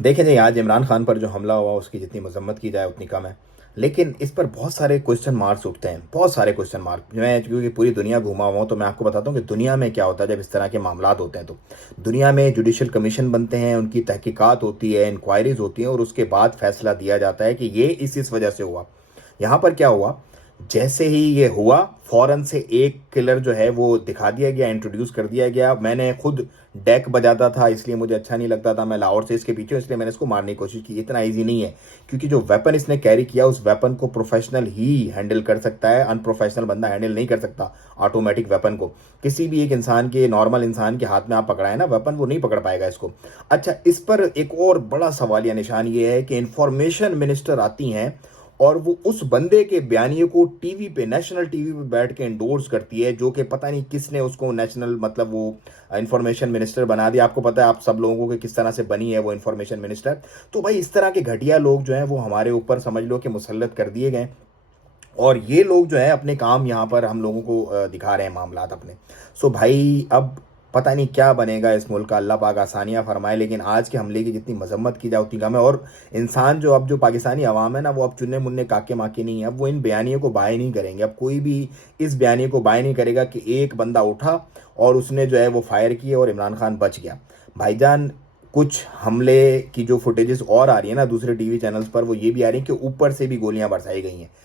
دیکھیں جی، آج عمران خان پر جو حملہ ہوا اس کی جتنی مذمت کی جائے اتنی کم ہے، لیکن اس پر بہت سارے کوشچن مارکس اٹھتے ہیں، بہت سارے کوشچن مارک۔ میں کیونکہ پوری دنیا گھوما ہوا ہوں تو میں آپ کو بتاتا ہوں کہ دنیا میں کیا ہوتا ہے جب اس طرح کے معاملات ہوتے ہیں۔ تو دنیا میں جوڈیشل کمیشن بنتے ہیں، ان کی تحقیقات ہوتی ہے، انکوائریز ہوتی ہیں، اور اس کے بعد فیصلہ دیا جاتا ہے کہ یہ اس وجہ سے ہوا۔ یہاں پر کیا ہوا، جیسے ہی یہ ہوا فوراً سے ایک کلر جو ہے وہ دکھا دیا گیا، انٹروڈیوس کر دیا گیا۔ میں نے خود ڈیک بجاتا تھا، اس لیے مجھے اچھا نہیں لگتا تھا، میں لاہور سے اس کے پیچھے، اس لیے میں نے اس کو مارنے کی کوشش کی۔ اتنا ایزی نہیں ہے، کیونکہ جو ویپن اس نے کیری کیا اس ویپن کو پروفیشنل ہی ہینڈل کر سکتا ہے، ان پروفیشنل بندہ ہینڈل نہیں کر سکتا۔ آٹومیٹک ویپن کو کسی بھی ایک انسان کے، نارمل انسان کے ہاتھ میں آپ پکڑائیں نا ویپن، وہ نہیں پکڑ پائے گا اس کو۔ اچھا، اس پر ایک اور بڑا سوالیہ نشان یہ ہے کہ انفارمیشن منسٹر آتی ہیں اور وہ اس بندے کے بیانیے کو ٹی وی پہ، نیشنل ٹی وی پہ بیٹھ کے انڈورس کرتی ہے، جو کہ پتہ نہیں کس نے اس کو نیشنل مطلب وہ انفارمیشن منسٹر بنا دیا۔ آپ کو پتہ ہے، آپ سب لوگوں کو کہ کس طرح سے بنی ہے وہ انفارمیشن منسٹر۔ تو بھائی اس طرح کے گھٹیا لوگ جو ہیں وہ ہمارے اوپر سمجھ لو کہ مسلط کر دیے گئے، اور یہ لوگ جو ہے اپنے کام یہاں پر ہم لوگوں کو دکھا رہے ہیں معاملات اپنے۔ سو بھائی اب پتہ نہیں کیا بنے گا اس ملک کا، اللہ پاک آسانیاں فرمائے، لیکن آج کے حملے کی جتنی مذمت کی جائے اتنی کم ہے۔ اور انسان جو اب جو پاکستانی عوام ہے نا، وہ اب چننے مننے کاکے ماکے نہیں ہے، اب وہ ان بیانیوں کو بائے نہیں کریں گے۔ اب کوئی بھی اس بیانیے کو بائے نہیں کرے گا کہ ایک بندہ اٹھا اور اس نے جو ہے وہ فائر کیے اور عمران خان بچ گیا۔ بھائی جان، کچھ حملے کی جو فوٹیجز اور آ رہی ہیں نا دوسرے ٹی وی چینلز پر، وہ یہ بھی آ رہی ہیں کہ اوپر سے بھی گولیاں برسائی گئی ہیں۔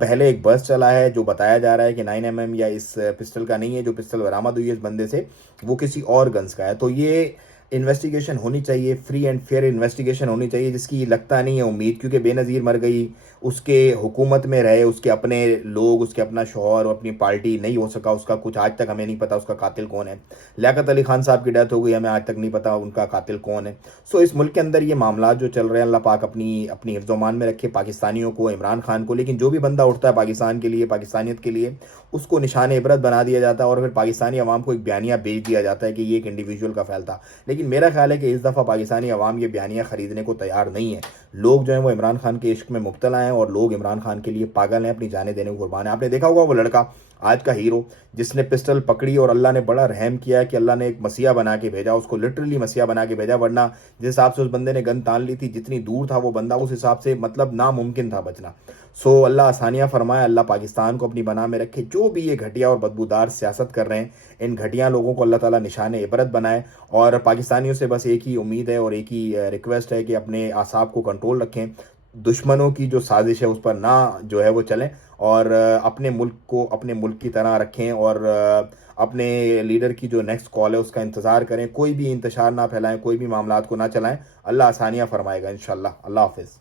پہلے ایک بس چلا ہے جو بتایا جا رہا ہے کہ 9mm یا اس پسٹل کا نہیں ہے، جو پسٹل برآمد ہوئی ہے اس بندے سے وہ کسی اور گنز کا ہے۔ تو یہ انویسٹیگیشن ہونی چاہیے، فری اینڈ فیئر انویسٹیگیشن ہونی چاہیے، جس کی لگتا نہیں ہے امید، کیونکہ بے نظیر مر گئی، اس کے حکومت میں رہے اس کے اپنے لوگ، اس کے اپنا شوہر اور اپنی پارٹی، نہیں ہو سکا اس کا کچھ، آج تک ہمیں نہیں پتا اس کا قاتل کون ہے۔ لیاقت علی خان صاحب کی ڈیتھ ہو گئی، ہمیں آج تک نہیں پتا ان کا قاتل کون ہے۔ اس ملک کے اندر یہ معاملات جو چل رہے ہیں، اللہ پاک اپنی حفظ و امان میں رکھے پاکستانیوں کو، عمران خان کو، لیکن جو بھی بندہ اٹھتا ہے پاکستان کے لیے، پاکستانیت کے لیے، اس کو نشان عبرت بنا دیا جاتا ہے، اور پھر پاکستانی عوام کو ایک بیانیہ بیچ دیا جاتا ہے کہ یہ ایک انڈیویجول کا فعل تھا۔ لیکن میرا خیال ہے کہ اس دفعہ پاکستانی عوام یہ بیانیہ خریدنے کو تیار نہیں ہے۔ لوگ جو ہیں وہ عمران خان کے عشق میں مبتلا ہیں، اور لوگ عمران خان کے لیے پاگل ہیں، اپنی جانیں دینے کو قربان ہیں۔ آپ نے دیکھا ہوگا وہ لڑکا آج کا ہیرو جس نے پسٹل پکڑی، اور اللہ نے بڑا رحم کیا کہ اللہ نے ایک مسیح بنا کے بھیجا اس کو، لٹرلی مسیح بنا کے بھیجا، ورنہ جس حساب سے اس بندے نے گن تان لی تھی، جتنی دور تھا وہ بندہ، اس حساب سے مطلب ناممکن تھا بچنا۔ اللہ آسانیاں فرمائے، اللہ پاکستان کو اپنی بنا میں رکھے۔ جو بھی یہ گھٹیا اور بدبودار سیاست کر رہے ہیں، ان گھٹیا لوگوں کو اللہ تعالیٰ نشان عبرت بنائے، اور پاکستانیوں سے بس ایک ہی امید ہے اور ایک ہی ریکویسٹ ہے کہ اپنے اعصاب کو کنٹرول رکھیں، دشمنوں کی جو سازش ہے اس پر نہ جو ہے وہ چلیں، اور اپنے ملک کو اپنے ملک کی طرح رکھیں، اور اپنے لیڈر کی جو نیکسٹ کال ہے اس کا انتظار کریں، کوئی بھی انتشار نہ پھیلائیں، کوئی بھی معاملات کو نہ چلائیں۔ اللہ آسانیاں فرمائے گا انشاءاللہ۔ اللہ حافظ۔